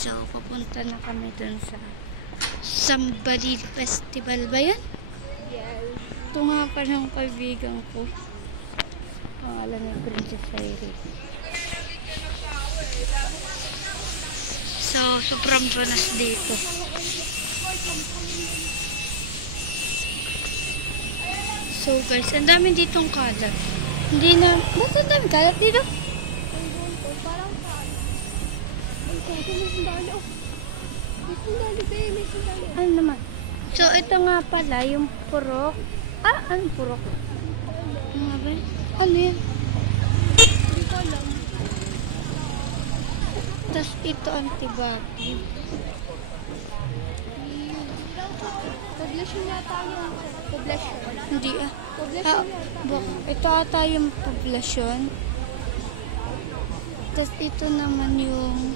So, papunta na kami dun sa Sambalil Festival ba yan? Yes. Ito nga pa ng kaibigan ko. Pangalan ni Princess Iris. So, sobrang panas dito. So guys, ang dami ditong kalat. Hindi na, ba't ang dami kalat dito? Parang ang kaso may sundalo. May sundalo ba? May sundalo. Ano naman? So, ito nga pala, yung purok. Ah, ano purok? Ano nga ba? Ano yan? Hindi ko alam. Tapos ito antibody. Poblasyon yata yung poblasyon. Hindi ah. Poblasyon yata. Ito ata yung poblasyon. Tapos ito naman yung